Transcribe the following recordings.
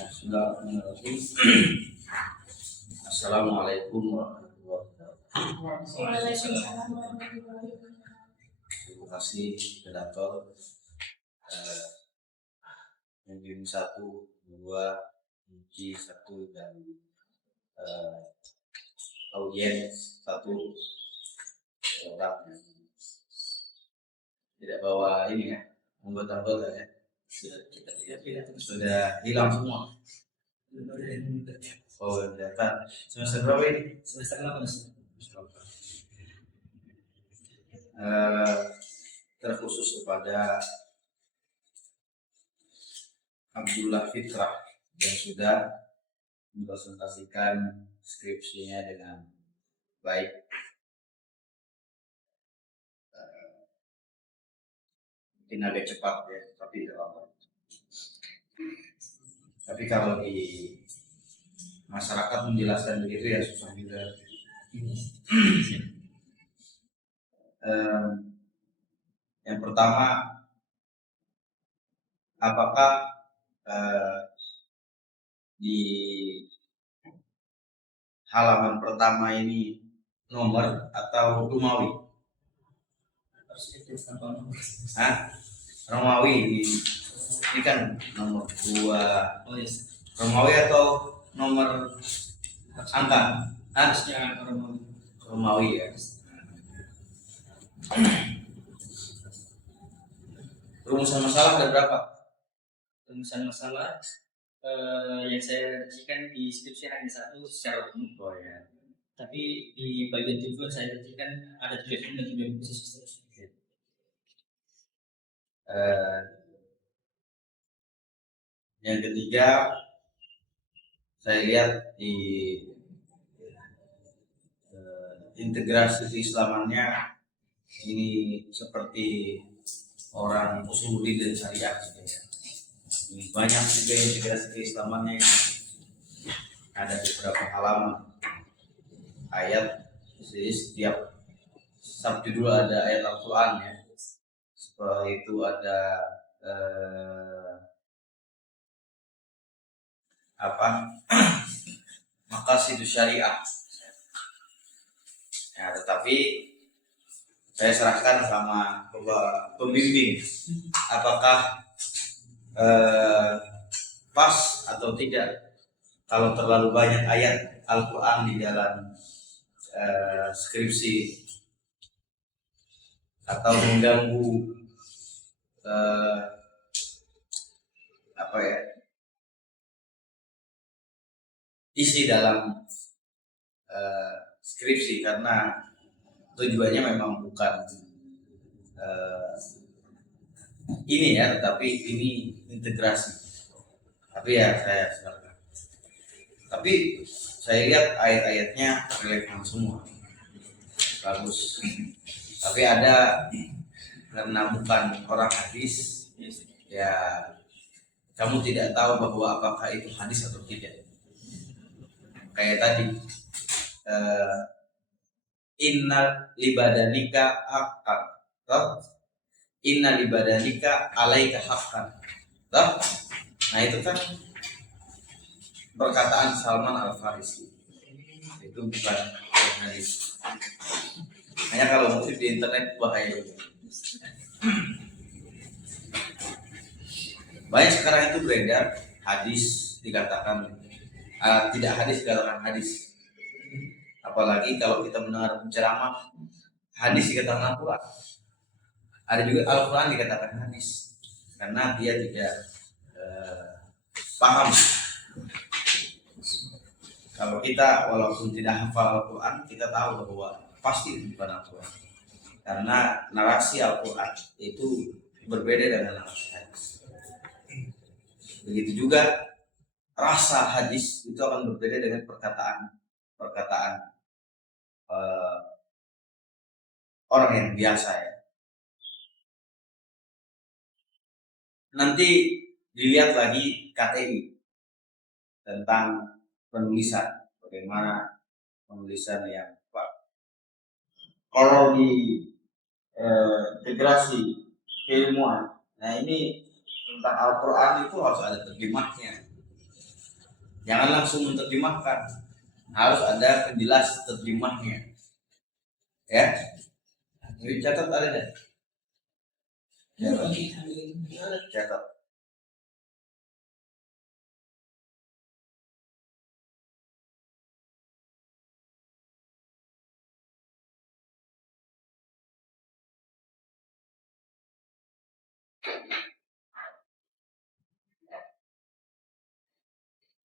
Bismillahirrahmanirrahim. Assalamualaikum warahmatullahi wabarakatuh. Waalaikumsalam warahmatullahi wabarakatuh. Terima kasih Kedator yang 1, 2, Uji 1 dan audiens 1 orang yang tidak bawa ini ya, anggota-anggota ya. Sudah hilang semua. Oh, data. Semester berapa ini? Semester 8. Terkhusus kepada Abdullah Fitrah yang sudah mempresentasikan skripsinya dengan baik. Mungkin agak cepat ya, tapi tidak apa-apa. Tapi kalau di masyarakat menjelaskan begitu ya susah juga. Yang pertama, apakah di halaman pertama ini nomor atau Romawi? Romawi ini kan nomor 2. Romawi atau nomor angka? Harusnya Romawi ya. Rumusan masalah ada berapa? Rumusan masalah yang saya kerjakan di skripsi hanya 1 secara umum. Oh ya. Tapi di bagian tujuan saya kerjakan ada tujuan dan tujuan khusus. Yang ketiga, saya lihat di integrasi keislamannya ini seperti orang usuluddin dan syariah gitu ya. Banyak juga integrasi keislamannya, ada beberapa halaman ayat, jadi setiap subjudul ada ayat Al-Quran ya. Setelah itu ada maqasid syariah ya, tetapi saya serahkan sama pembimbing apakah pas atau tidak kalau terlalu banyak ayat Al-Quran di dalam skripsi atau mengganggu isi dalam skripsi, karena tujuannya memang bukan ini ya, tetapi ini integrasi. Tapi ya saya serahkan. Tapi saya lihat ayat-ayatnya relevan semua, bagus. Tapi ada, karena bukan orang hadis ya, kamu tidak tahu bahwa apakah itu hadis atau tidak. Kayak tadi, inna libadanika haqqan, inna libadanika alaika haqqan. Nah itu kan perkataan Salman Al-Farisi, itu bukan hadis. Hanya kalau ngutip di internet bahaya juga. Banyak sekarang itu beredar hadis dikatakan tidak hadis dikatakan hadis. Apalagi kalau kita mendengar penceramah, hadis dikatakan Al-Quran. Ada juga Al-Quran dikatakan hadis, karena dia tidak paham. Kalau kita walaupun tidak hafal Al-Quran, kita tahu bahwa pasti bukan Al-Quran, karena narasi Al-Quran itu berbeda dengan narasi hadis. Begitu juga rasa hadis itu akan berbeda dengan perkataan orang yang biasa ya. Nanti dilihat lagi KTI tentang penulisan, bagaimana penulisan yang kalau di integrasi keilmuan. Nah ini tentang Al-Quran itu harus ada terjemahnya. Jangan langsung menerjemahkan, harus ada penjelas terjemahnya. Ya, ini catat ada deh. Catat.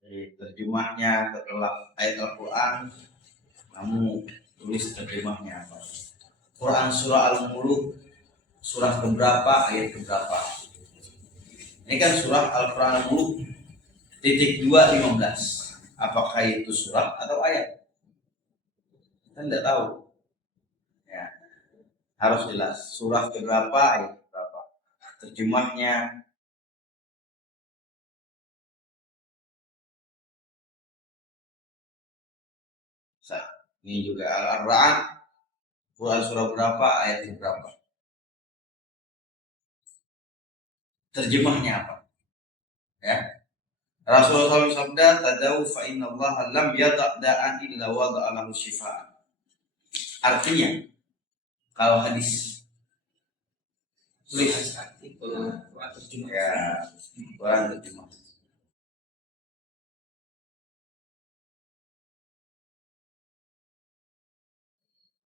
Jadi terjemahnya setelah ayat Al-Quran, kamu tulis terjemahnya apa. Quran surah Al-Muluk, surah keberapa, ayat keberapa. Ini kan surah Al-Quran Al-Muluk titik 2:15. Apakah itu surah atau ayat? Kita tidak tahu. Ya, harus jelas surah keberapa, ayat keberapa. Terjemahnya. Ini juga Al-Ra'd, Quran surah berapa, ayat berapa. Terjemahnya apa? Ya. Rasulullah SAW sabda, tadau fa inna Allah lam yata' da'an illa wada'a lahu syifa'an. Artinya, kalau hadis tulis Quran terjemah. Ya, Quran terjemah.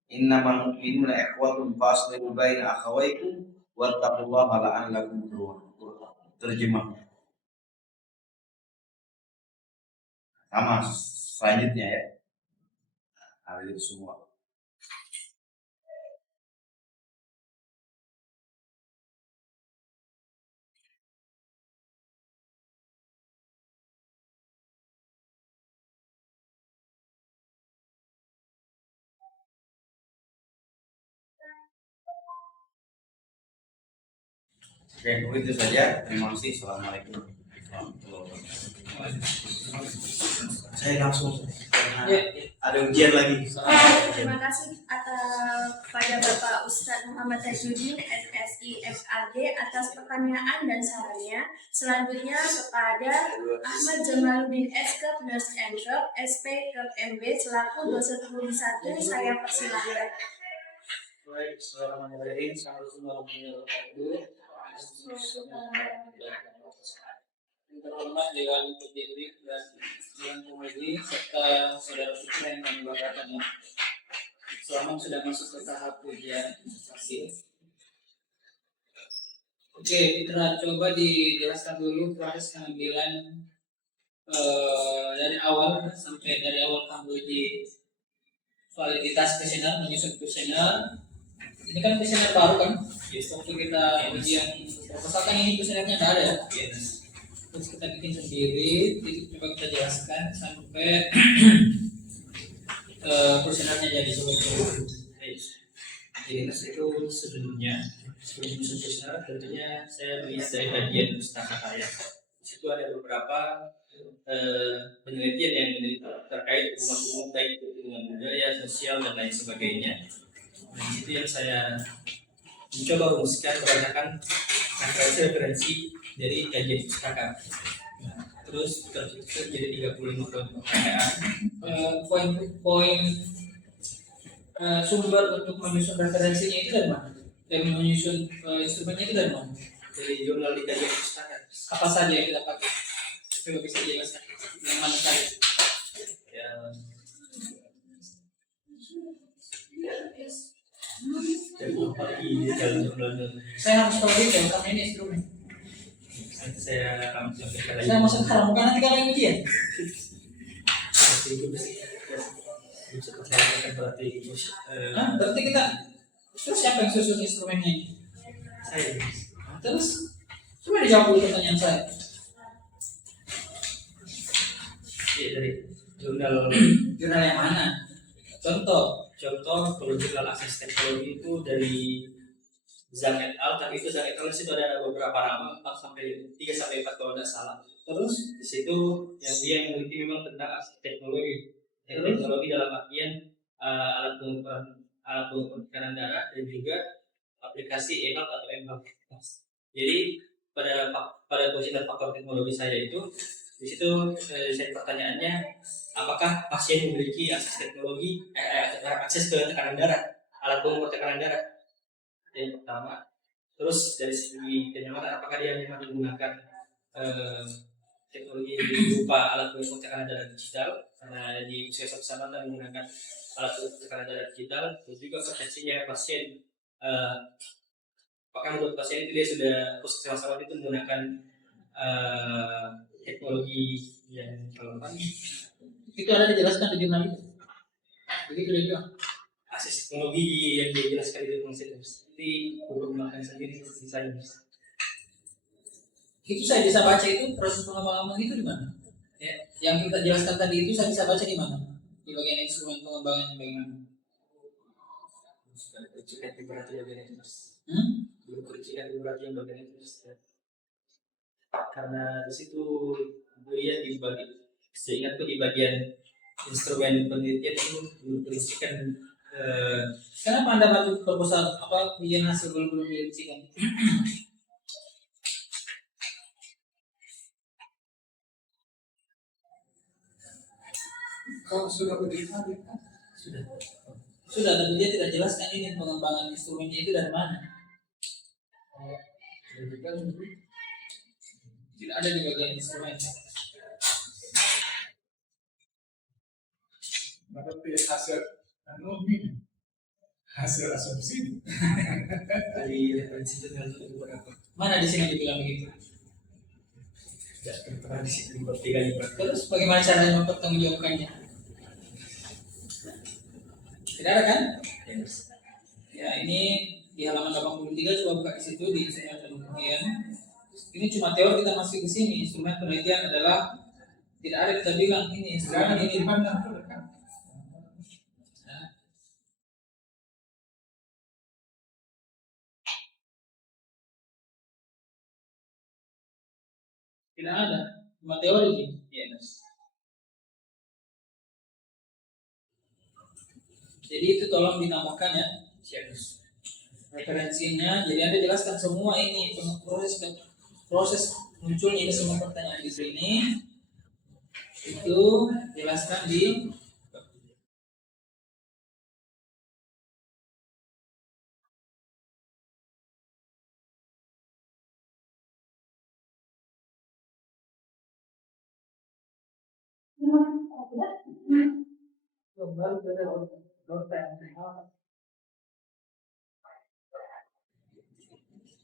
Innamal mu'minuna ikhwatun faslihu baina akhawaykum wattaqullaha la'allakum turhamun. Terjemahnya. Sama selanjutnya ya. Hari itu semua. Oke, itu saja. Terima kasih. Assalamualaikum warahmatullahi wabarakatuh. Saya langsung ada ujian lagi. Terima kasih pada Bapak Ustadz Muhammad Tajudin SSI FAG atas pertanyaan dan sarannya. Selanjutnya kepada Ahmad Jamaluddin SK Nurse and Shop SP MB selaku dosen prodi 1 saya persilahkan. Baik, Bismillahirrahmanirrahim. Assalamualaikum warahmatullahi wabarakatuh. Terhormat Dewan Pendidik dan Dewan Komedi serta saudara kita yang kami banggakan. Selamat sudah masuk ke tahap ujian hasil. Oke, kita coba dijelaskan dulu proses pengambilan dari awal sampai dari awal kamu uji validitas kuesioner, menyusun kuesioner. Ini kan kuesioner baru kan? Yes. Waktu kita ujian proposal kan ini kuesionernya tidak ada ya? Yes. Terus kita bikin sendiri, coba kita jelaskan sampai kuesionernya jadi seperti itu. Jadi itu sebelum menyusun kuesioner tentunya saya melihat dari kajian pustaka saya. Di situ ada beberapa penelitian yang terkait umat umum baik dengan budaya, sosial dan lain sebagainya. Nah, di situ yang saya mencoba rumuskan berdasarkan referensi dari kajian pustaka. Nah, terus tersusun jadi 35 poin pertanyaan. Poin sumber untuk menyusun referensinya itu dari mana? Dan menyusun instrumennya itu dari mana? Dari jurnal di kajian pustaka. Apa saja yang kita pakai? Coba bisa jelaskan yang mana saja? Ya. Saya harus tahu detail karena ini instrumen. Nanti saya akan sampaikan lagi. Saya masuk haram bukan nanti kalian ujian. Berarti kita terus siapa yang susun instrumennya ini? Saya. Terus coba dijawab dulu pertanyaan saya. Ya, dari jurnal yang mana? Contoh kalau jurnal akses teknologi itu dari Zhang et al, tapi itu Zhang et al itu ada beberapa nama 3 sampai 4 kalau tidak salah. Terus di situ yang dia meneliti memang tentang akses teknologi. Teknologi dalam artian alat pengukuran darah dan juga aplikasi EHAL atau MHAL. Jadi pada kuesioner faktor teknologi saya itu Di situ saya pertanyaannya, apakah pasien memiliki akses teknologi, akses ke tekanan darah, alat pengukur tekanan darah? Yang pertama. Terus dari segi kenyamanan, apakah dia memang menggunakan eh, teknologi berupa alat pengukur tekanan darah digital? Karena di puskesmas kecamatan menggunakan alat pengukur tekanan darah digital. Terus juga potensinya pasien, eh, apakah menurut pasien itu dia sudah puskesmas kecamatan itu menggunakan teknologi yang relevan? Itu ada dijelaskan di jurnal itu. Jadi kira-kira Akses teknologi yang dijelaskan di jurnal itu seperti menggunakan sendiri seperti saya. itu saya bisa baca itu proses pengembangan itu di mana? Ya, yang kita jelaskan tadi itu saya bisa baca di mana? Di bagian instrumen pengembangan bagaimana? Perincian berat yang bagian itu. Belum perincian berat yang bagian itu. Karena di situ dia dibagi, seingatku di bagian instrumen penelitian itu memperincikan. Kenapa Anda bantu proposal apa ujian hasil belum dirincikan? Kalau sudah begitu, Sudah, tapi dia tidak jelaskan ini pengembangan instrumennya itu dari mana. Tidak ada di bagian instrumen. maka hasil asumsi Dari referensi jurnal itu berapa? Mana di sini dibilang begitu? Tidak pernah di situ bertiga. Terus bagaimana caranya mempertanggungjawabkannya? Tidak ada kan? Yes. Ya ini di halaman 83 coba buka di situ di instrumen penelitian. Ini cuma teori kita masih ke sini. Instrumen penelitian adalah tidak ada kita bilang ini instrumen ini. Tidak ada, cuma teori ini. Yes. Jadi itu tolong ditambahkan ya. Yes. Referensinya, jadi Anda jelaskan semua ini proses munculnya ini semua pertanyaan di sini. Itu jelaskan di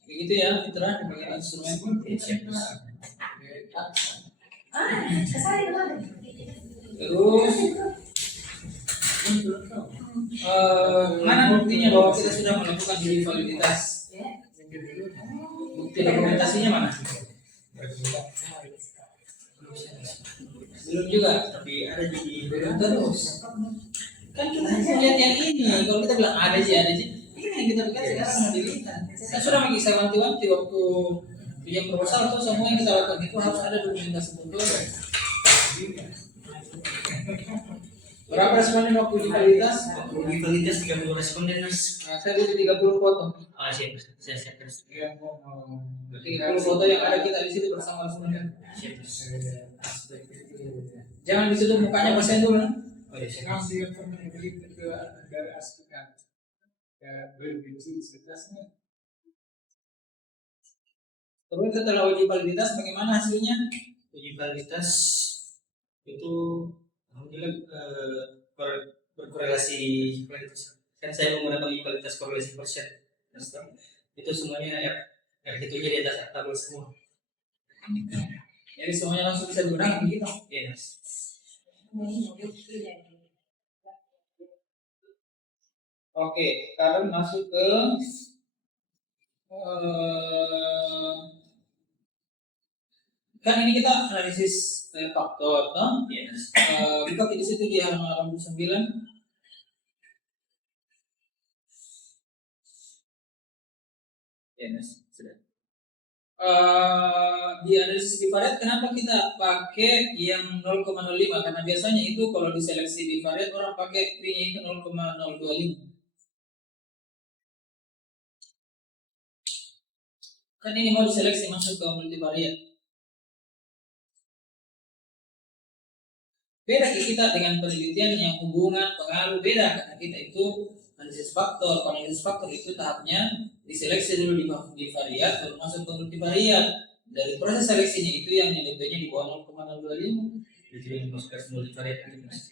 begitu ya, itulah di bagian instrumen. Terus mana buktinya bahwa kita sudah melakukan uji validitas? Bukti dokumentasinya mana? Belum juga, Tapi ada di belum terus. Kan kita hanya lihat yang ini. Kalau kita bilang ada sih, ini yang kita bikin sekarang mau dilihat. Saya sudah bagi saya wanti-wanti waktu ujian proposal itu semua yang kita lakukan itu harus ada dokumentasi betul. Berapa responden waktu uji validitas? uji validitas 30 responden. Nah, saya butuh 30 foto. Siap, saya siap terus. 30 foto yang ada kita di situ bersama responden. Siap. Jangan ditutup mukanya pasien dulu. Nah. Kasih informasi ke dari aspek berbisnisnya. Terus setelah uji validitas bagaimana hasilnya? Uji validitas itu alhamdulillah berkorelasi validitas. Kan saya menggunakan uji validitas korelasi persen. Itu semuanya hitungnya di atas tabel semua. Jadi semuanya langsung bisa digunakan begitu. Yes. Oke, sekarang masuk ke kan ini kita analisis faktor, no? Yes. Buka di situ di halaman 89. Yes. Sudah. Di analisis bivariat kenapa kita pakai yang 0,05? Karena biasanya itu kalau diseleksi bivariat orang pakai P-nya itu 0,025. Kan ini mau diseleksi masuk ke multivariat. Beda kita dengan penelitian yang hubungan pengaruh, beda karena kita itu analisis faktor. Kalau analisis faktor itu tahapnya diseleksi dulu di variat baru masuk ke multivariat. Dari proses seleksinya itu yang nilainya di bawah 0,025. Itu yang dimasukkan ke multivariat itu Mas.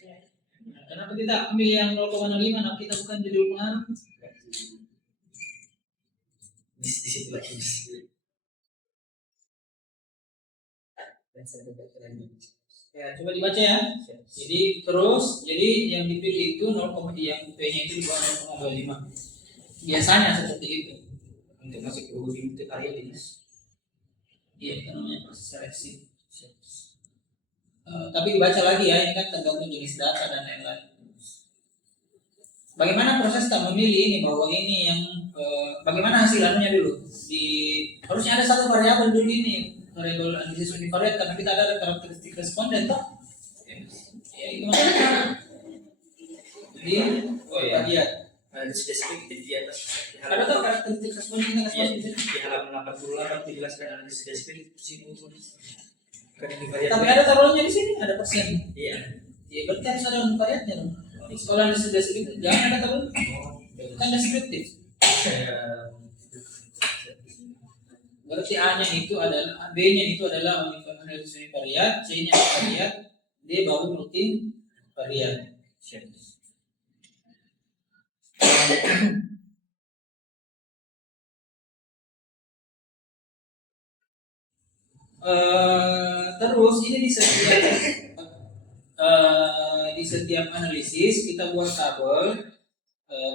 Kenapa kita ambil yang 0,05? Nah, kita bukan judul pengaruh. Di situ lagi. Ya, coba dibaca ya. Jadi yang dipilih itu 0, yang P-nya itu di bawah 0,25. Biasanya seperti itu. Untuk masuk ke uji multivariat ini. Iya, itu namanya proses seleksi. Tapi dibaca lagi ya, ini kan tergantung jenis data dan lain-lain. Bagaimana proses tak memilih ini, bahwa ini yang bagaimana hasil anunya dulu? Harusnya ada satu variabel dulu ini, variabel analisis univariat, karena kita ada karakteristik responden toh. Ya itu makanya. Jadi bagian Ada spesifik di atas. ada tuh karakteristik responden kita Iya, responden. di halaman 88 dijelaskan analisis spesifik di sini. Kan univariat. Tapi ada taruhnya di sini, ada persen. Iya. Ya berarti harus ada univariatnya dong. Kalau analisis deskriptif jangan ada taruh. Kan deskriptif. Berarti A-nya itu adalah B-nya itu adalah analisis univariat, C-nya univariat, D baru multivariat. Terus ini di setiap analisis kita buat tabel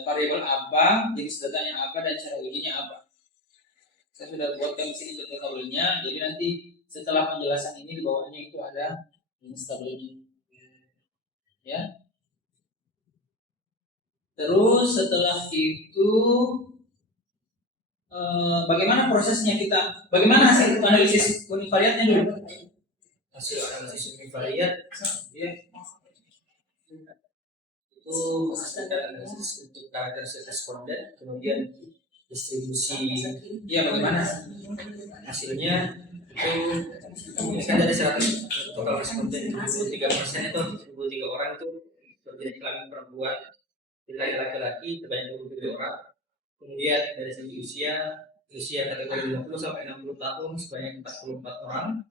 variabel apa, jenis datanya apa, dan cara ujinya apa. Saya sudah buatkan di sini bentuk tabelnya, jadi nanti setelah penjelasan ini di bawahnya itu ada tabelnya. Ya. Terus setelah itu bagaimana prosesnya bagaimana hasil analisis univariatnya dulu? Hasil analisis univariat ya itu ada analisis untuk karakteristik responden, kemudian distribusi bagaimana hasilnya itu kan dari 100 total responden 23% itu 23 orang itu berjenis kelamin perempuan, nilai laki-laki terbanyak 27 orang. Kemudian dari segi usia kategori 50 sampai 60 tahun sebanyak 44 orang,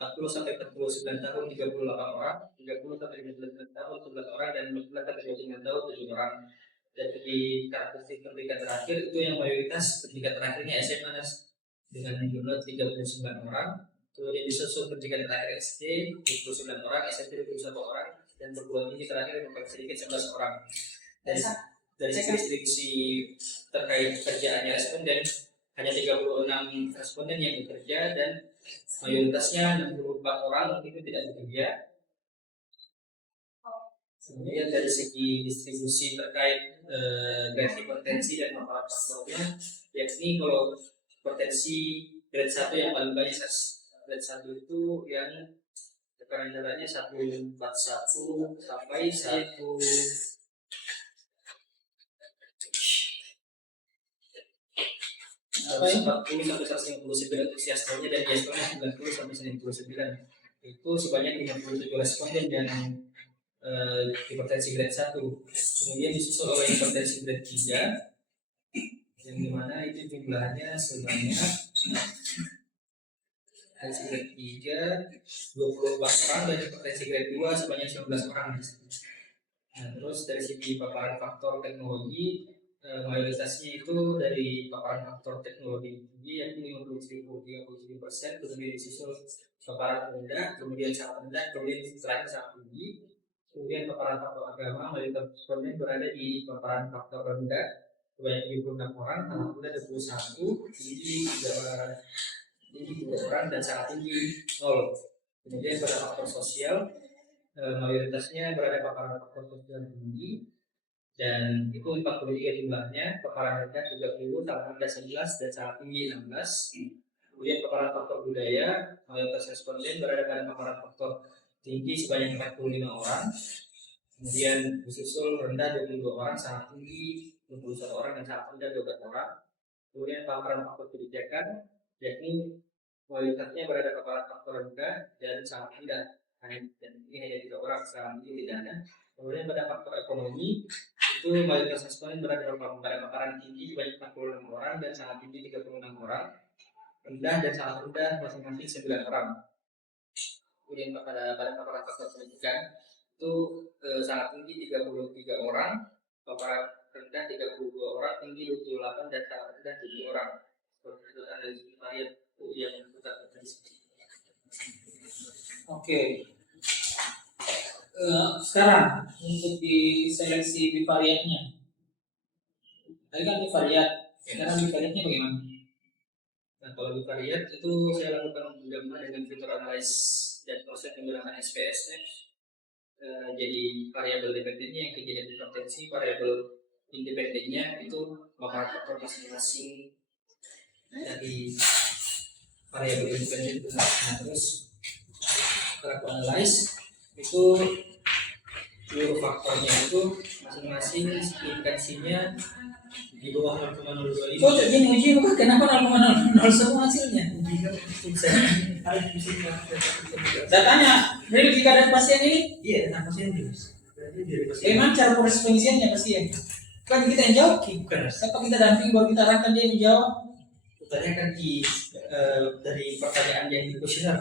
40 sampai 49 tahun 38 orang, 30 sampai 59 tahun 11 orang, dan 59 sampai 29 tahun 7 orang. Dan di karakteristik pendidikan terakhir itu yang mayoritas pendidikan terakhirnya SMA dengan jumlah 39 orang. Kemudian disusul pendidikan terakhir SD 29 orang, SMP 21 orang, dan perguruan tinggi terakhir yang sedikit 11 orang. Dari segi distribusi terkait pekerjaannya responden hanya 36 responden yang bekerja dan mayoritasnya 64 orang itu tidak bekerja. Kemudian dari segi distribusi terkait grade hipertensi dan paparan faktornya, yakni kalau hipertensi grade 1 yang paling banyak, grade 1 itu yang tekanan darahnya 141 sampai 1 140 sampai 159 untuk siastonya, dan diastolnya 90 sampai 99. Itu sebanyak 57 responden yang hipertensi grade 1. Kemudian disusul oleh hipertensi grade 3 yang dimana itu jumlahnya sebanyak hipertensi grade 3 24 orang, dan hipertensi grade 2 sebanyak 19 orang. Nah, terus dari segi paparan faktor teknologi, mayoritasnya itu dari paparan faktor teknologi tinggi, yakni 50-37%, kemudian disusul paparan rendah, kemudian sangat rendah, kemudian terakhir sangat tinggi. Kemudian paparan faktor agama, mayoritas responden berada di paparan faktor rendah sebanyak 76 orang, sangat rendah 21, tinggi 3 orang, dan sangat tinggi 0. Kemudian pada faktor sosial, mayoritasnya berada paparan faktor sosial tinggi, dan itu 43 jumlahnya. Paparan rendah 30, sangat rendah 11, dan sangat tinggi 16. Kemudian paparan faktor budaya, mayoritas responden berada pada paparan faktor tinggi sebanyak 45 orang. Kemudian disusul rendah 22 orang, sangat tinggi 21 orang, dan sangat rendah 12 orang. Kemudian paparan faktor kebijakan, yakni mayoritasnya berada paparan faktor rendah dan sangat rendah ini hanya 3 orang, sekarang ini tidak ada. Kemudian pada faktor ekonomi itu mayoritas responden berada pada paparan tinggi sebanyak 46 orang dan sangat tinggi 36 orang, rendah dan sangat rendah masing-masing 9 orang. Kemudian pada paparan faktor pendidikan itu sangat tinggi 33 orang, paparan rendah 32 orang, tinggi 28 dan sangat rendah 7 orang. Seperti itu ada varian yang kita diskusi. Oke. Sekarang untuk di seleksi bivariatnya, tadi kan bivariat, sekarang bivariatnya bagaimana? Nah, kalau bivariat itu saya lakukan penggabungan dengan fitur analysis dan proses menggunakan SPSS. Jadi variabel dependennya yang kejadian hipertensi, variabel independennya itu paparan faktor masing-masing dari variabel independen. Nah, terus kalau aku analyze itu seluruh faktornya itu masing-masing signifikansinya di bawah 0,025. Cocok ini uji bukan kenapa 0,00 semua hasilnya? Datanya dari jika ada pasien ini, Iya, nah pasien jelas. bagaimana cara proses pengisiannya pasien? Kan kita yang jawab, Bukan, apa kita damping baru kita arahkan dia menjawab? pertanyaan kan dari pertanyaan yang di kuesioner,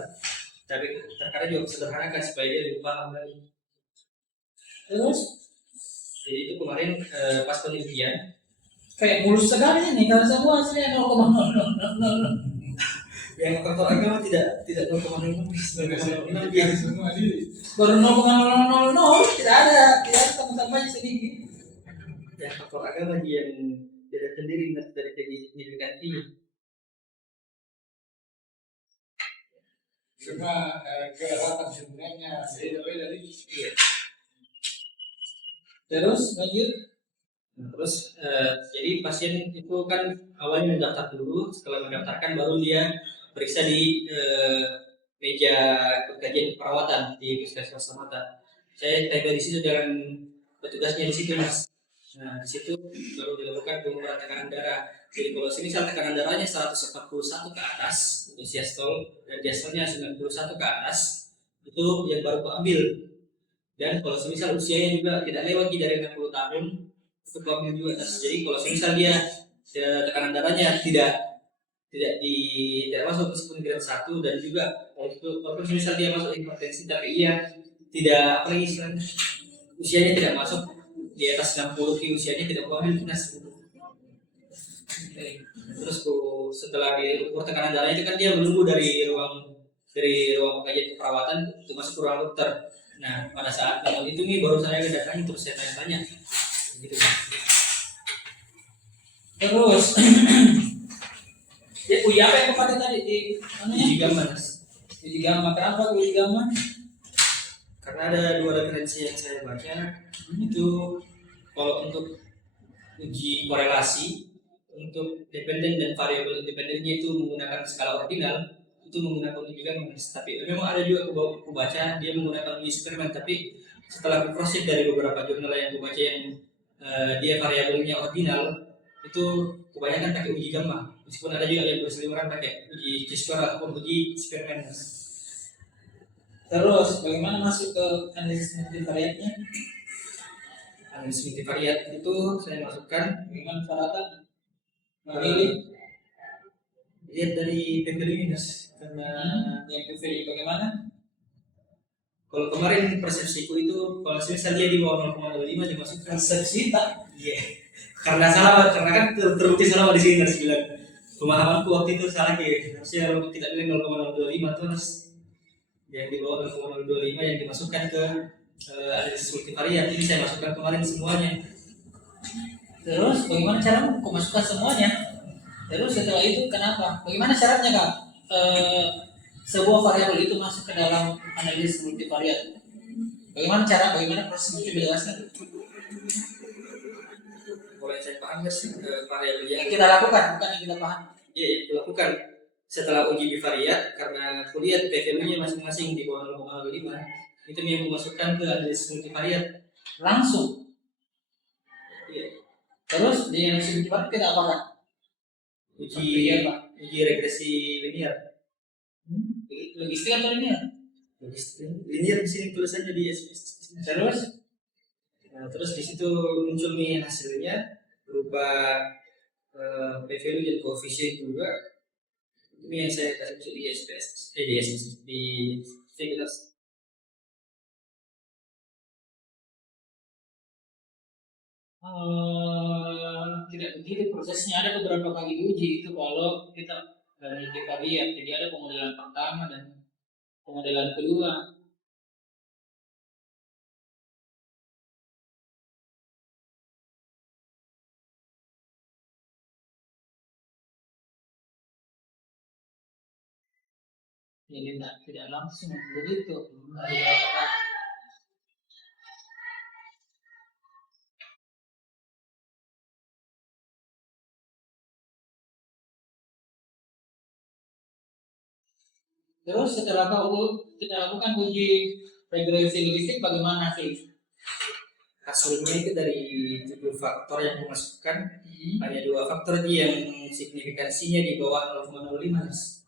tapi terkadang juga sederhanakan supaya dia lebih paham lagi. Terus Jadi itu kemarin pas penelitian kayak mulus sekali nih kalau semua hasilnya 0,00. yang faktor agama tidak 0,06 Biar semua di Baru 0,000 tidak ada tambah-tambahnya sedikit. yang faktor agama dia yang beda sendiri dari segi signifikansinya. cuma kearahan sebenarnya beda-beda di. Terus lanjut. Nah, terus jadi pasien itu kan awalnya mendaftar dulu, setelah mendaftarkan baru dia periksa di meja kajian perawatan di puskesmas mata. Saya tiba di situ dengan petugasnya di situ mas. Nah di situ baru dilakukan pengukuran tekanan darah. Jadi kalau misal tekanan darahnya 141 ke atas untuk siastol dan diastolnya 91 ke atas itu yang baru ambil. Dan kalau misal usianya juga tidak lewat dari 60 tahun itu ambil juga atas. Jadi kalau misal dia tekanan darahnya tidak masuk meskipun grade 1 dan juga walaupun misal dia masuk hipertensi tapi ia tidak apa lagi istilahnya usianya tidak masuk di atas 60 usianya tidak ambil tunas. Terus setelah diukur tekanan darah itu kan dia menunggu dari ruang kajian keperawatan untuk masuk ke ruang dokter. Nah pada saat malam itu nih baru saya datangi terus saya tanya-tanya gitu kan. Terus ya uji apa yang kepada tadi di Uji gamma. uji gamma. Kenapa uji gamma? Karena ada 2 referensi yang saya baca itu kalau untuk uji korelasi untuk dependen dan variabel independennya itu menggunakan skala ordinal itu menggunakan uji gamma. Tapi memang ada juga aku baca dia menggunakan uji eksperimen, tapi setelah proses dari beberapa jurnal yang aku baca yang dia variabelnya ordinal itu kebanyakan pakai uji gamma. Meskipun ada juga yang berseliweran pakai uji T-square ataupun uji eksperimen. Terus bagaimana masuk ke analisis multivariatnya? Analisis multivariat itu saya masukkan Bagaimana syaratan? Memilih lihat dari PPL minus karena yang PVI bagaimana? kalau kemarin persepsiku itu kalau misalnya dia di bawah 0,05 dimasukkan Persepsi tak? iya karena kan terbukti salah di sini harus bilang pemahamanku waktu itu salah ya harusnya kalau kita bilang 0,025 itu harus yang di bawah 0,025 yang dimasukkan ke analisis multivariat. Ini saya masukkan kemarin semuanya. Terus bagaimana cara memasukkan semuanya? Terus setelah itu kenapa? Bagaimana syaratnya kak? Sebuah variabel itu masuk ke dalam analisis multivariat. Bagaimana proses itu dijelaskan? Kalau yang saya paham sih variabel yang Yang kita lakukan bukan yang kita paham. iya yang dilakukan setelah uji bivariat karena kulihat PVM-nya masing-masing di bawah 0,05 itu yang memasukkan ke analisis multivariat Langsung. iya. Terus di analisis multivariat kita apa kak? uji regresi linear Logistik atau linear? Linear di sini tulisannya di SPS. Terus Nah, terus di situ muncul nih hasilnya berupa p-value dan koefisien juga. Ini yang saya kasih masuk di SPS, di SPS, di Figures. tidak begitu prosesnya, ada beberapa kali uji itu kalau kita lihat, jadi ada pemodelan pertama dan pemodelan kedua. Jadi tidak langsung begitu. Terus setelah kita lakukan uji regresi logistik, bagaimana sih? Hasilnya itu dari 7 faktor yang dimasukkan, hanya 2 faktor aja yang signifikansinya di bawah 0,05,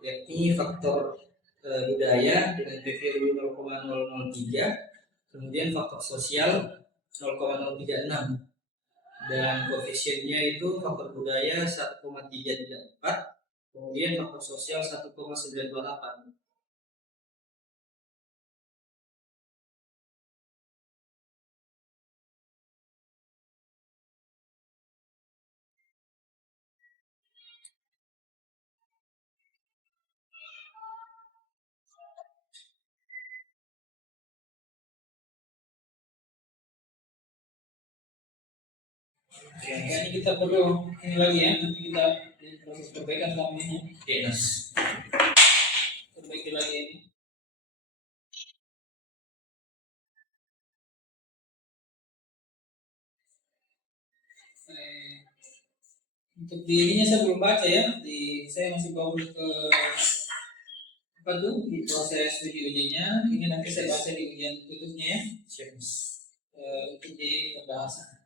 yakni faktor budaya dengan p-value 0,003, kemudian faktor sosial 0,036, dan koefisiennya itu faktor budaya 1,334, kemudian faktor sosial 1,928. Kayaknya kita perlu ini lagi ya, nanti kita proses perbaikan kami Yes. perbaiki lagi ini. Untuk dirinya saya belum baca ya, saya masih bawa ke apa tuh di proses uji-ujinya. Ini nanti saya baca di ujian tutupnya ya. Untuk di pembahasan.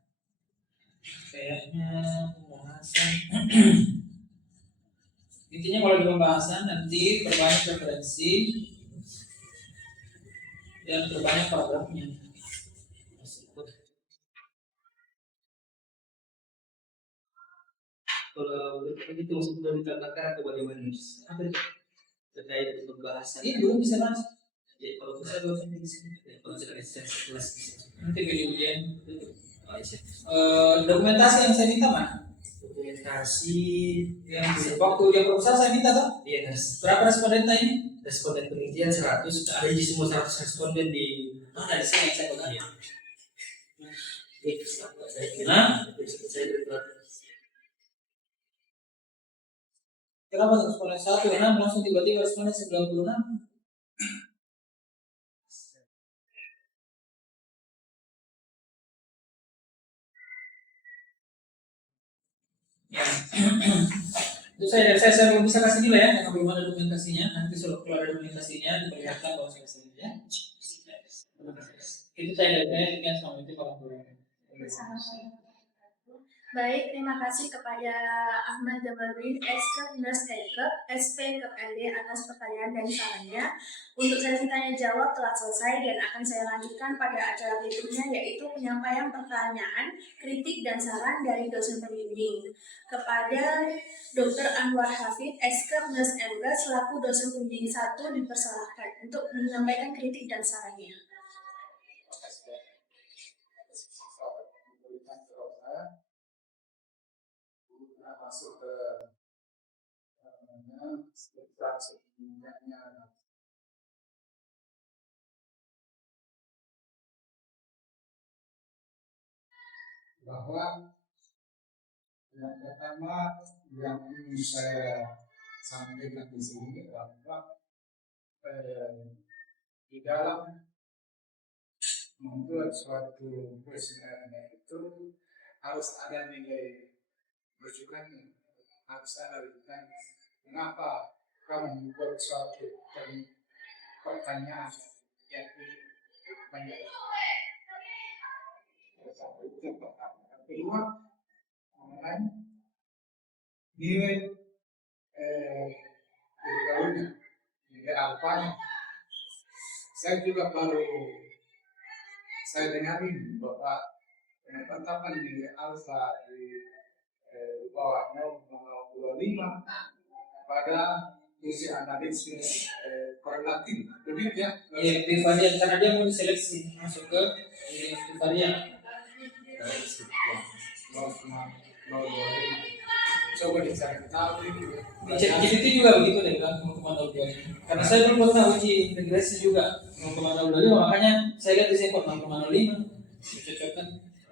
Kayaknya pembahasan. Intinya kalau di pembahasan nanti perbanyak referensi dan perbanyak paragrafnya. Kalau begitu maksud dari diterangkan atau bagaimana? Apa itu? Terkait dengan pembahasan. Ini belum bisa masuk. Jadi kalau saya dosen di sini, kalau saya kelas Nanti ke ujian. iya. Dokumentasi yang saya minta mana? Dokumentasi Yang waktu ujian proposal saya minta tuh. iya Nas. Berapa responden ini? Responden penelitian 100, ada di semua 100 responden di Dari sini yang saya pegang. iya. Hah? Kenapa responden 1 langsung tiba-tiba responden 96? Ya. Itu saya belum bisa kasih nilai ya, karena belum ada dokumentasinya. Nanti kalau ada dokumentasinya diperlihatkan bahwa saya kasih ya. Itu saya dari saya sama itu kalau Baik, terima kasih kepada Ahmad Jamaludin, Esker Nurse Eker, SP KPLD atas pertanyaan dan sarannya. Untuk sesi tanya jawab telah selesai dan akan saya lanjutkan pada acara berikutnya, yaitu penyampaian pertanyaan, kritik dan saran dari dosen pembimbing. Kepada Dr. Anwar Hafid, Esker Nurse Eker selaku dosen pembimbing 1 dipersilahkan untuk menyampaikan kritik dan sarannya. Masuk ke sekitar sebelumnya bahwa yang pertama yang ingin saya sampaikan di sini bahwa di dalam membuat suatu kuesioner itu harus ada nilai rujukannya, harus ada rujukan mengapa kamu membuat suatu pertanyaan yang banyak. Itu pertama. Kedua, mengenai nilai bergaulnya alfanya. Saya juga baru saya dengarin bahwa penetapan di alfa di bawah 0,25 pada uji analisis korelatif lebih ya. Iya, varian karena dia mau diseleksi masuk ke varian. 0,025. Coba dicari tahu itu. Cek GPT juga begitu deh kan 0,02. Karena saya belum pernah uji regresi juga 0,02, makanya saya lihat di sini kok 0,05. Cocokkan.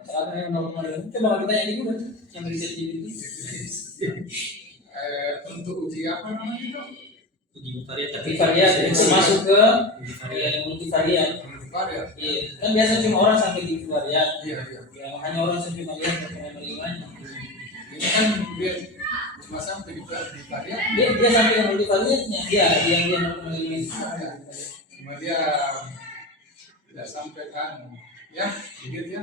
Rata-rata yang 0,05. Coba kita tanya juga yang dari cek GPT. Untuk uji apa namanya itu? Uji varian tapi Multivariat itu masuk ke yang multivariat. Varian. Iya, kan biasa cuma orang sampai di variat. Iya, iya. Ya, makanya orang sampai melihat 0,05-nya. Ini kan dia cuma sampai di varian. Dia sampai ke multivariatnya. Iya, dia 0,05. Cuma dia tidak sampai kan ya begitu ya.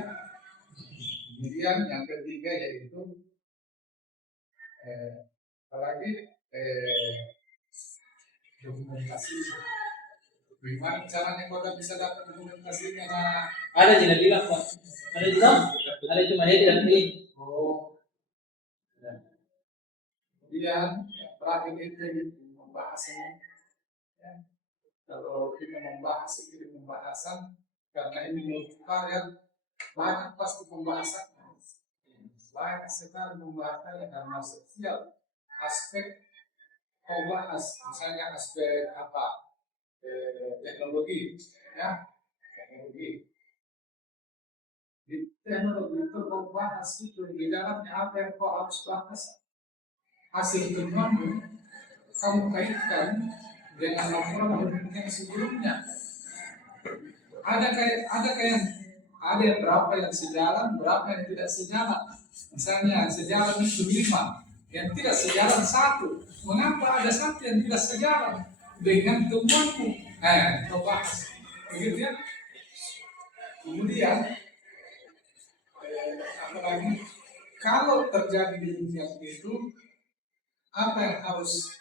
Kemudian yang ketiga yaitu apalagi dokumentasi. Bagaimana caranya kau bisa dapat dokumentasinya? Ada tidak bilang Pak? Ada juga? Ada cuma dia tidak pilih. Oh, kemudian terakhir itu pembahasannya. Ya. Kalau kita membahas ini pembahasan karena ini multivariat banyak pasti pembahasan. Banyak sekali pembahasannya karena setiap aspek kau bahas, misalnya aspek apa teknologi, ya teknologi. Di teknologi itu kau bahas itu di dalamnya apa yang kau harus bahas. Hasil temuanmu kamu kaitkan dengan laporan yang sebelumnya. Ada berapa yang sejalan, berapa yang tidak sejalan. Misalnya sejalan itu 5, yang tidak sejalan 1. Mengapa ada 1 yang tidak sejalan dengan temuanmu? Kau bahas. Begitu ya. Kemudian apalagi kalau terjadi demikian itu, apa yang harus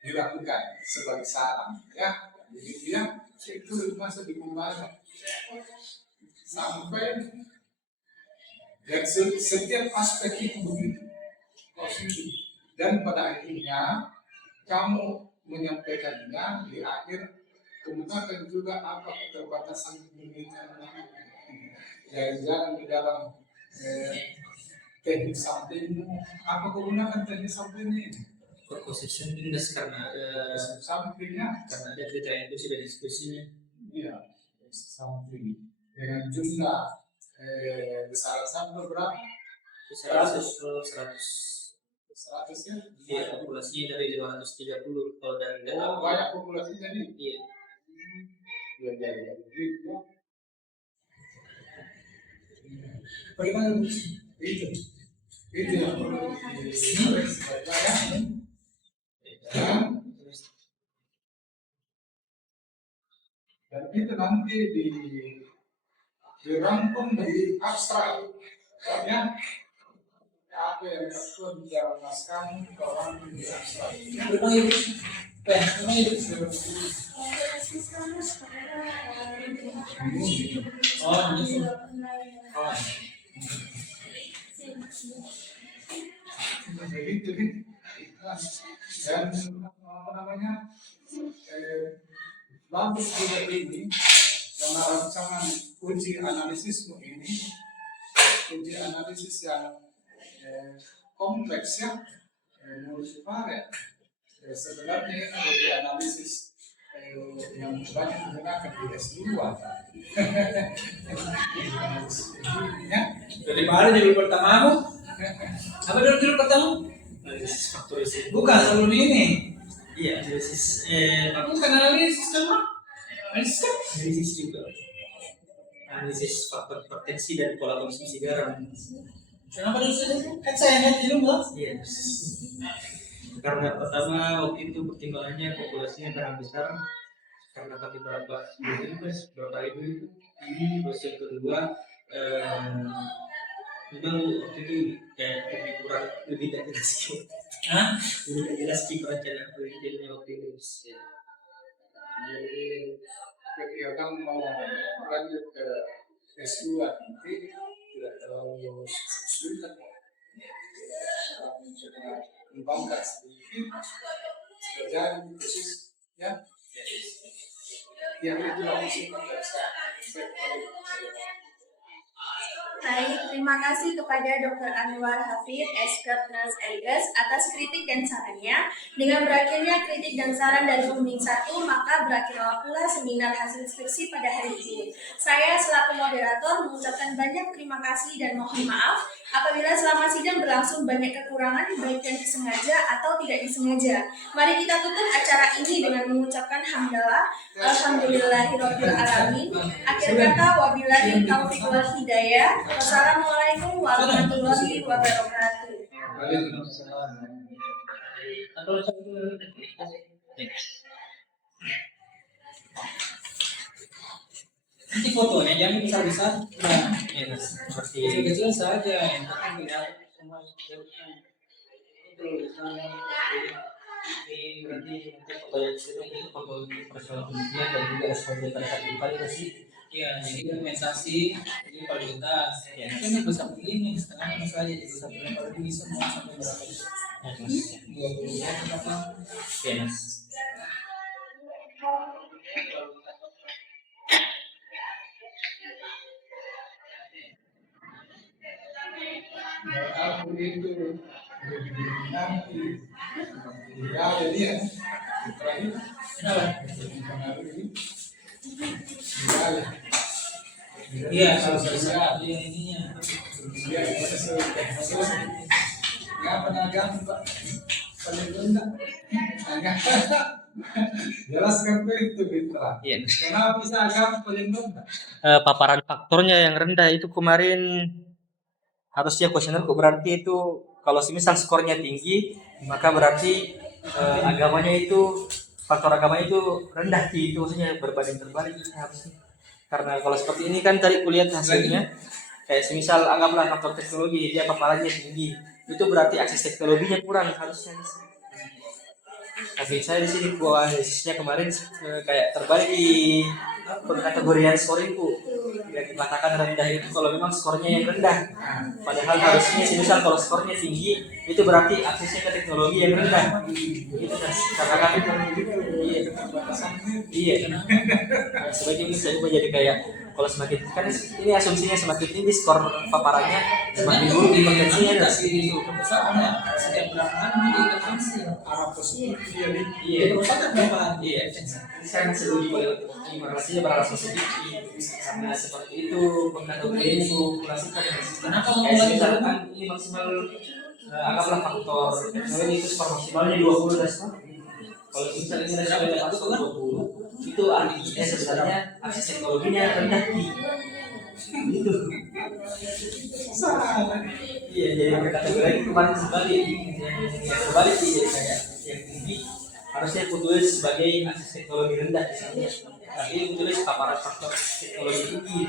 dilakukan sebagai saran? Ya, begitu ya. Itu masih dikembangkan sampai dan setiap aspek itu begitu. Dan pada akhirnya kamu menyampaikannya di akhir kemudian juga apa keterbatasan penelitian jangan di dalam teknik sampling. Apa kegunakan teknik sampling ini? composition index karena Samplingnya ada data yang itu sudah diskusinya. iya sampling dengan jumlah besar sampel berapa? 100 100 ya? Iya, populasinya dari 230 kalau dari data. Oh, banyak populasi jadi. Iya. Ya. Gitu. Bagaimana Bu? Itu yang perlu dan itu nanti dirangkum di abstrak ya apa yang tertuang di dalam naskah orang di abstrak. Memang itu. Memang itu. Oh, ini. Begitu dan apa namanya bagus juga ini karena rancangan uji analisismu ini uji analisis yang kompleks ya multivariat sebenarnya uji analisis yang banyak digunakan di S2 ya Daripada jadi pertamamu. Apa dulu pertama? Analisis faktorisasi. Bukan sebelum ini. Iya, analisis Bukan analisis kan? analisis juga. Analisis faktor potensi dan pola konsumsi garam. Kenapa dulu saja? Kan saya lihat di rumah. Iya. Karena pertama waktu itu pertimbangannya populasinya terlalu besar karena kami berapa itu. Terus yang kedua memang waktu itu kayak lebih kurang lebih dari sedikit. Hah? Tidak jelas di perencanaan penelitiannya waktu itu. Ya. Jadi kegiatan mau lanjut ke S2 nanti tidak terlalu sulit kan? Membangkit sedikit kerjaan khusus ya yang itu langsung Baik, terima kasih kepada Dr. Anwar Hafid, Expert Nurse Elgas atas kritik dan sarannya. Dengan berakhirnya kritik dan saran dari pembimbing 1, maka berakhirlah pula seminar hasil skripsi pada hari ini. Saya selaku moderator mengucapkan banyak terima kasih dan mohon maaf apabila selama sidang berlangsung banyak kekurangan baik yang disengaja atau tidak disengaja. Mari kita tutup acara ini dengan mengucapkan hamdalah, alhamdulillahirabbil alamin. Akhir kata, wabillahi taufiq wal hidayah. Wassalamualaikum warahmatullahi wabarakatuh. Nanti fotonya jangan besar-besar. Nah, Ya, seperti kecil-kecil saja. Yang penting dilihat semua. itu ini berarti nanti foto yang itu foto personal penelitian dan juga sebagai pada saat itu sih. Ya, jadi dokumentasi ini prioritas. Ya, ini bisa begini, setengah masalah jadi bisa berapa lebih semua sampai berapa? Ya, Mas. 20 berapa? Ya, Mas. aku itu nanti ya jadi ya terakhir Iya, kalau bisa dia ininya. ya nggak pernah ganti pak paling rendah jelaskan itu Fitra Iya. kenapa bisa agama paling rendah Paparan faktornya yang rendah itu kemarin harusnya kuesioner berarti itu kalau semisal skornya tinggi maka berarti agamanya itu faktor agamanya itu rendah itu maksudnya berbanding terbalik harusnya karena kalau seperti ini kan tadi kulihat hasilnya kayak semisal anggaplah faktor teknologi dia paparannya tinggi itu berarti akses teknologinya kurang harusnya. Tapi saya di sini bahwa hasilnya kemarin kayak terbalik di pengkategorian scoring bu yang dikatakan rendah itu kalau memang skornya yang rendah padahal harusnya misal kalau skornya tinggi itu berarti aksesnya ke teknologi yang rendah itu kan karena kan iya sebagai ini saya juga jadi kayak kalau semakin kan ini asumsinya semakin tinggi skor paparannya semakin buruk potensinya kasih itu besarnya setiap gerakan diintervensi arah positif dia di iya perusahaan berapa? iya saya masih lebih terima kasih beralasan positif karena seperti itu pengkategorian itu kurasikan Kenapa kayak misalkan ini maksimal anggaplah faktor teknologi itu skor maksimalnya 20 dasar kalau misalnya ini dasarnya masuk 20 itu artinya sebenarnya akses teknologinya rendah gitu iya jadi kategori itu kemarin sebalik yang sebalik sih jadi kayak yang tinggi harusnya kutulis sebagai akses teknologi rendah tapi kutulis paparan faktor teknologi tinggi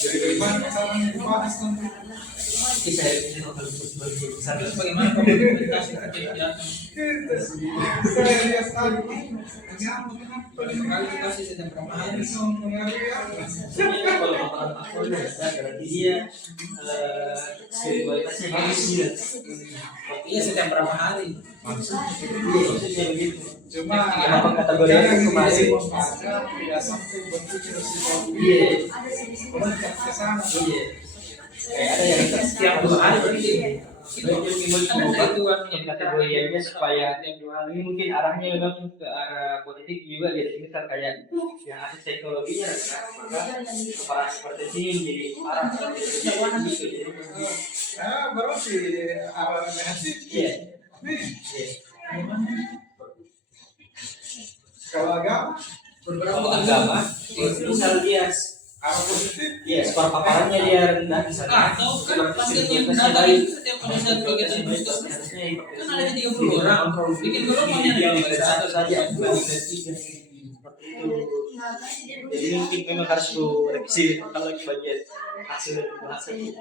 dari mana masalahnya dibahas nanti itu saya ini bakal besar Terus bagaimana komunikasi kegiatan? saya lihat tadi Komunikasi sedang berapa hari? sebenarnya kalau paparan faktor biasa berarti dia spiritualitasnya bagus dia Iya sedang berapa hari? maksudnya begitu cuma kenapa kategori itu kemarin membaca tidak sampai berpikir psikologi iya meningkat ke sana iya kayak ada yang setiap 2 hari berarti baik yang timbul yang kategorinya supaya ini mungkin arahnya memang ke arah politik juga jadi misal kayak yang akses teknologinya maka para seperti ini menjadi arah gitu jadi berarti arah negatif iya nih iya kalau agama kalau agama misal dia arah positif iya skor paparannya dia rendah misalnya Atau kan pasien yang datang itu setiap pada saat kegiatan puskesmas kan ada 30 orang. Bikin grup maunya ada satu saja seperti itu Jadi mungkin memang harus revisi kalau bagian hasil dari bahasa itu.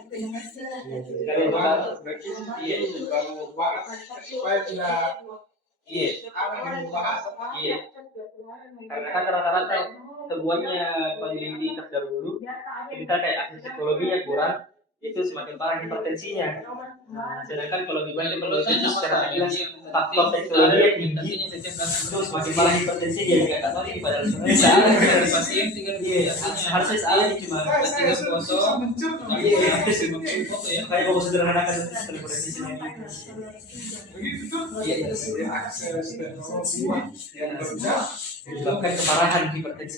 Kalau berarti iya itu Kalau bahas supaya tidak iya apa yang dibahas iya. Karena kan rata-rata semuanya peneliti terdahulu kita kayak ahli psikologinya kurang, itu semakin parah hipertensinya. Nah, sedangkan kalau dibanding peneliti itu secara jelas faktor teknologi yang tinggi itu semakin parah hipertensi dia juga tak tahu ini padahal sebenarnya salah dari pasien tinggal iya harusnya salah ini cuma saya sudah mencerna iya foto ya. kayak mau sederhanakan hipertensi ini begitu tuh iya akses teknologi yang berbeda menyebabkan keparahan hipertensi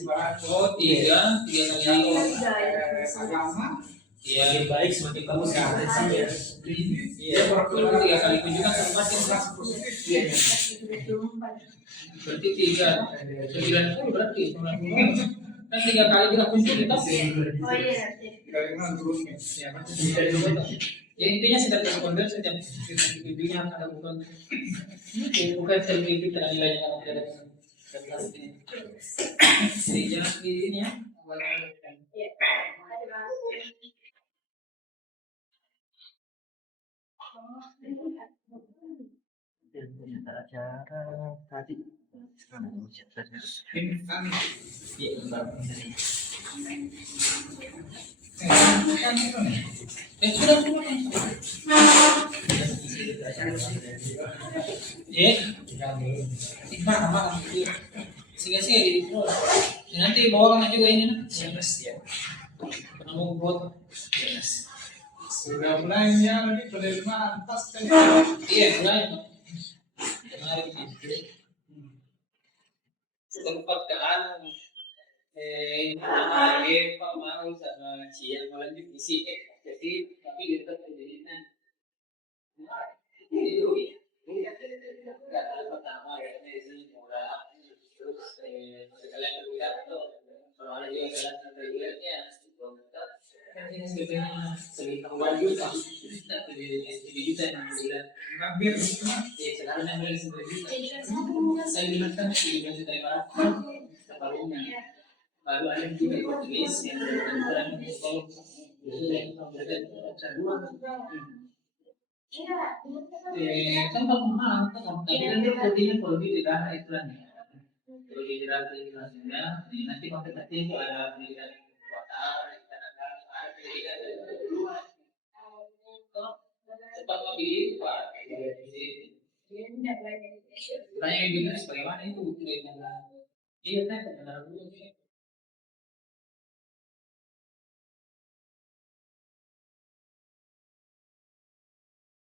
Oh, tiga kali. agama Iya. semakin baik semakin bagus hipertensinya Iya, kalau 3 kali kunjungan satu pasien rasa positif iya berarti 90 berarti 90 kan 3 kali kita kunjung kita Oh iya. dari mana turunnya ya berarti dari dulu tuh. Ya intinya setiap responden setiap videonya ada bukan bukan terlebih terlalu nilainya kalau tidak ada jadi jangan di ini ya. acara tadi ini kan iya kan itu nih Sudah ya mana mana sehingga sih gitu nanti bawakan juga ini ya penemu buat sudah mulainya lagi penerimaan pas kan iya mulai kemarin tempat ke anu nama Pak mau sama Cia malah divisi jadi tapi dia tetap jadi pertama ya ini murah terus sekalian kedua tuh soalnya juga jalan regulernya sekitar 2 juta 7 juta yang bulan hampir ya sekarang yang beli 9 juta saya bilang kan 9 juta 500 separuhnya baru ada yang juga ikut tulis yang benar-benar kalau kan kalau mahal kan tapi kan dia protein kalau di darah itu kan kalau di darah itu nanti konsentrasi itu ada pendidikan kota ada pendidikan cepat mobil pak tanya yang jelas bagaimana itu iya kan benar dulu